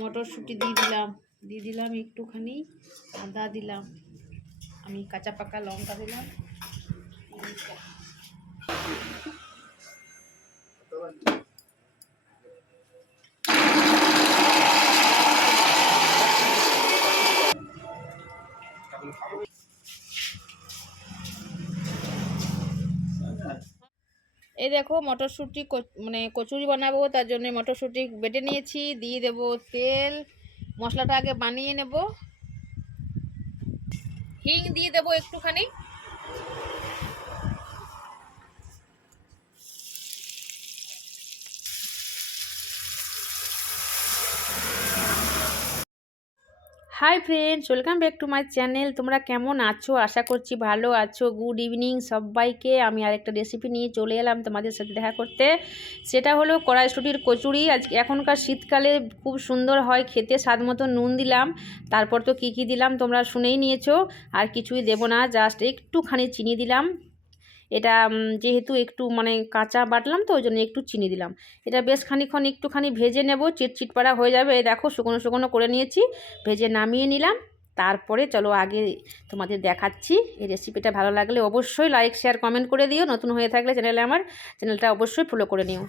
মটরশুঁটি দিয়ে দিলাম। দিয়ে দিলাম একটুখানি আদা দিলাম। আমি কাঁচা পাকা লঙ্কা দিলাম। এই দেখো মটরশুঁটি মানে কচুরি বানাবো, তার জন্য মটরশুঁটি বেটে নিয়েছি, দিয়ে দেব তেল, মশলাটা আগে বানিয়ে নেব। হিং দিয়ে দেবো একটুখানি। Hi friends welcome back to my channel তোমরা কেমন আছো? আশা করছি ভালো আছো। গুড ইভিনিং সবাইকে। আমি আরেকটা রেসিপি নিয়ে চলে এলাম তোমাদের সাথে দেখা করতে। সেটা হলো কড়াইশুটির কচুরি। আজ এখনকার শীতকালে খুব সুন্দর হয়। খেতে স্বাদ মতো নুন দিলাম। তারপর তো কী কী দিলাম তোমরা শুনেই নিয়েছো। আর কিছুই দেবো না। জাস্ট একটুখানি চিনি দিলাম। এটা যেহেতু একটু মানে কাঁচা বাটলাম তো ওই জন্য একটু চিনি দিলাম। এটা বেশ খানিক্ষণ একটুখানি ভেজে নেব চিটচিট পাড়া হয়ে যাবে। দেখো শুকনো শুকনো করে নিয়েছি, ভেজে নামিয়ে নিলাম। তারপরে চলো আগে তোমাদের দেখাচ্ছি এই রেসিপিটা ভালো লাগলে অবশ্যই লাইক শেয়ার কমেন্ট করে দিও। নতুন হয়ে থাকলে চ্যানেলে আমার চ্যানেলটা অবশ্যই ফলো করে নিও।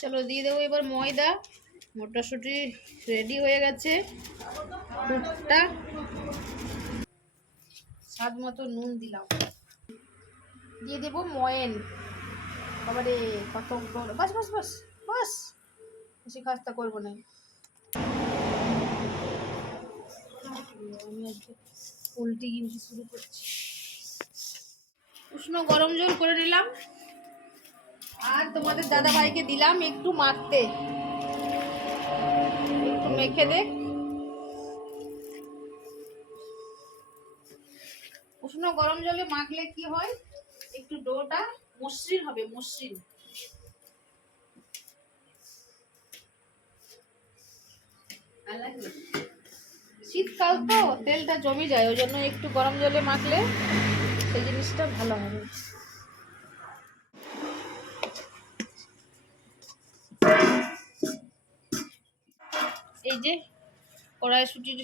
চলো দিয়ে দেবো এবার ময়দা। মটরশুঁটি রেডি হয়ে গেছে। দুধটা স্বাদ মতো নুন দিলাম। দিয়ে দেবো ময়েন বাবারে, কত বাস বাস বাস বাস। বেশি খাস্তা করব না। আমি আজকে গিমটি শুরু করছি। উষ্ণ গরম জল করে নিলাম। আর তোমাদের দাদা ভাইকে দিলাম একটু একটু মেখে দেখ উষ্ণ গরম জলে মাখলে কি হয়? একটু ডোটা মসৃণ হবে, মসৃণ। শীতকাল তো, তেলটা জমে যায়, ওই জন্য একটু গরম জলে মাখলে সেই জিনিসটা ভালো হবে। এই যে কড়াইশুটির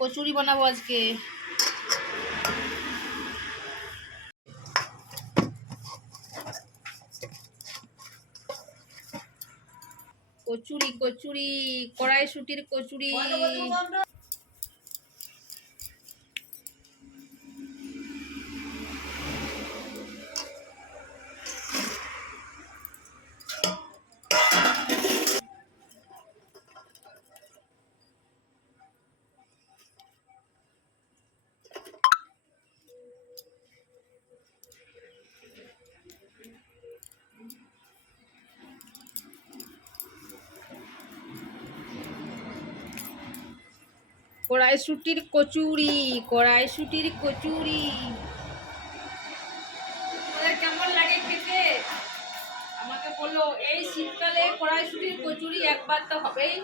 কচুরি বানাবো আজকে। কচুরি কচুরি কড়াইশুটির কচুরি। কড়াইশুটির কচুরি কড়াইশুটির কচুরি। কেমন লাগে খেতে? আমাকে বলল এই শীতকালে কড়াইশুটির কচুরি একবার তো হবেই।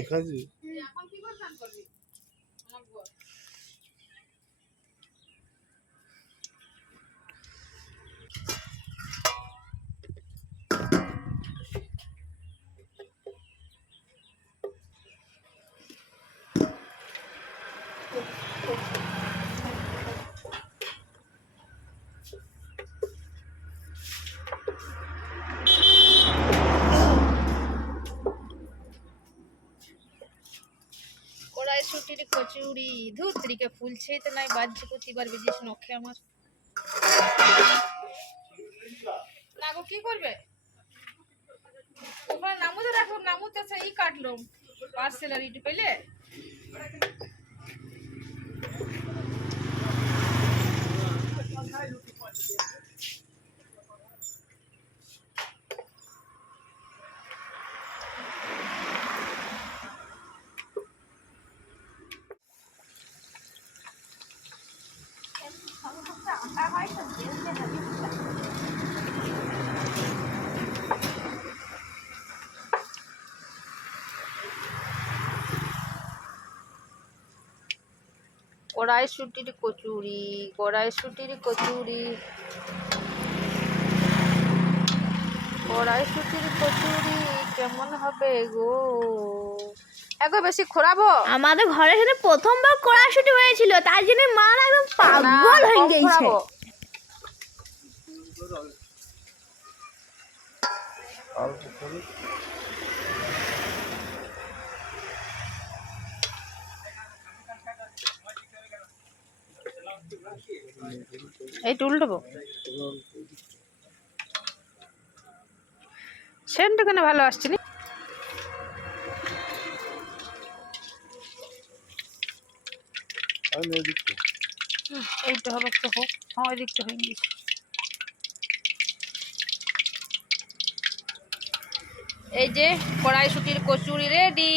এখানে কড়াইশুটির কচুরি, ধুত্রিকে ফুলছেই তো নাই, বাজছে প্রতিবার বেজিস নখে আমার। না গো কি করবে? ওখানে নামও তো রাখো নামও তো সেই কাটলো। পার্সেল আর ইটু পেলে? কড়াইশুটির কচুরি কড়াইশুটির কচুরি। কড়াইশুটির কচুরি কেমন হবে গো? এগো বেশি খোরাবো? আমাদের ঘরে সাথে প্রথমবার কড়াইশুটি হয়েছিল তার জন্য মা একদম পাগল হয়ে গেছে। এই টুল দেবো সেন্ট কেন ভালো আসছে না? এইটা হবে তো হোক। হ্যাঁ ওই দিকটা হয়ে গেছে। এই যে কড়াইশুটির কচুরি রেডি।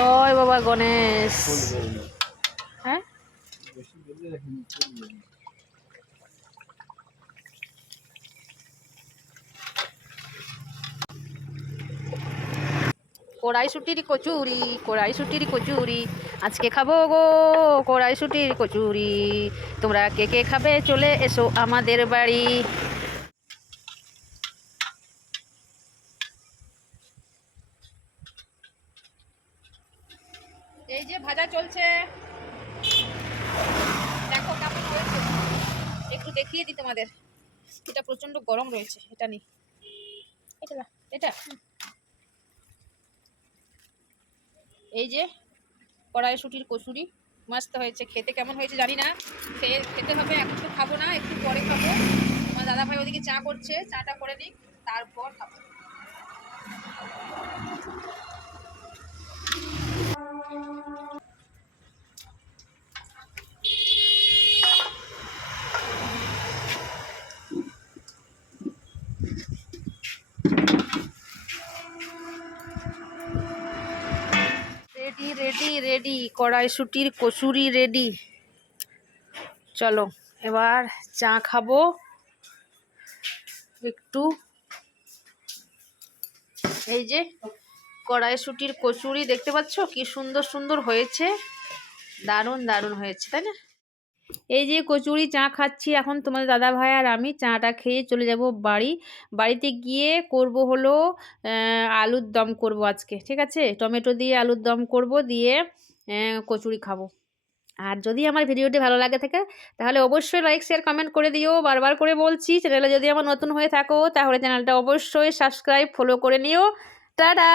জয় বাবা গণেশ। হ্যাঁ? কড়াইশুটির কচুরি কড়াইশুটির কচুরি, আজকে খাব গো কড়াইশুটির কচুরি। তোমরা কে কে খাবে চলে এসো আমাদের বাড়ি। ভাজা চলছে। দেখো কেমন হয়েছে। একটু দেখিয়ে দিই তোমাদের। এটা প্রচণ্ড গরম রয়েছে, এটা নি এটা এটা। এই যে কড়াইশুটির কচুরি, মস্ত হয়েছে। খেতে কেমন হয়েছে জানি না। খেয়ে খেতে হবে, এখন তো খাব না, একটু পরে খাব। আমার দাদা ভাই ওদিকে চা করছে, চাটা করে নিই তারপর খাব। রেডি রেডি রেডি কড়াইশুটির কচুরি রেডি চলো এবার চা খাব। একটু এই যে কড়াইশুটির কচুরি দেখতে পাচ্ছ? কি সুন্দর সুন্দর হয়েছে। দারুণ দারুণ হয়েছে, তাই না? এই যে কচুরি চা খাচ্ছি এখন তোমাদের দাদা ভাই আর আমি। চাটা খেয়ে চলে যাব বাড়ি। বাড়িতে গিয়ে করব হলো আলুর দম করব আজকে, ঠিক আছে? টমেটো দিয়ে আলুর দম করব, দিয়ে কচুরি খাব। আর যদি আমার ভিডিওটি ভালো লাগে থাকে, তাহলে অবশ্যই লাইক শেয়ার কমেন্ট করে দিও। বারবার করে বলছি, চ্যানেলে যদি আমার নতুন হয়ে থাকো, তাহলে চ্যানেলটা অবশ্যই সাবস্ক্রাইব ফলো করে নিও। টাটা।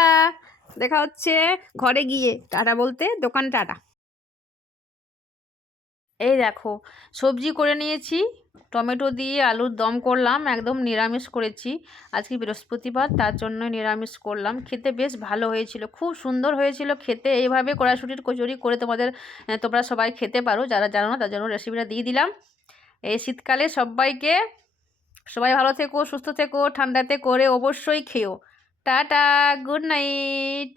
দেখা হচ্ছে ঘরে গিয়ে। টাটা বলতে দোকান টাটা। এই দেখো, সবজি করে নিয়েছি, টমেটো দিয়ে আলুর দম করলাম, একদম নিরামিষ করেছি। আজকে বৃহস্পতিবার, তার জন্য নিরামিষ করলাম। খেতে বেশ ভালো হয়েছিল, খুব সুন্দর হয়েছিল খেতে। এইভাবে কড়াইশুটির কচুরি করে তোমাদের তোমরা সবাই খেতে পারো। যারা জানো না, তার জন্য রেসিপিটা দিয়ে দিলাম। এই শীতকালে সবাইকে, সবাই ভালো থেকো, সুস্থ থেকো, ঠান্ডাতে করে অবশ্যই খেও। Tata good night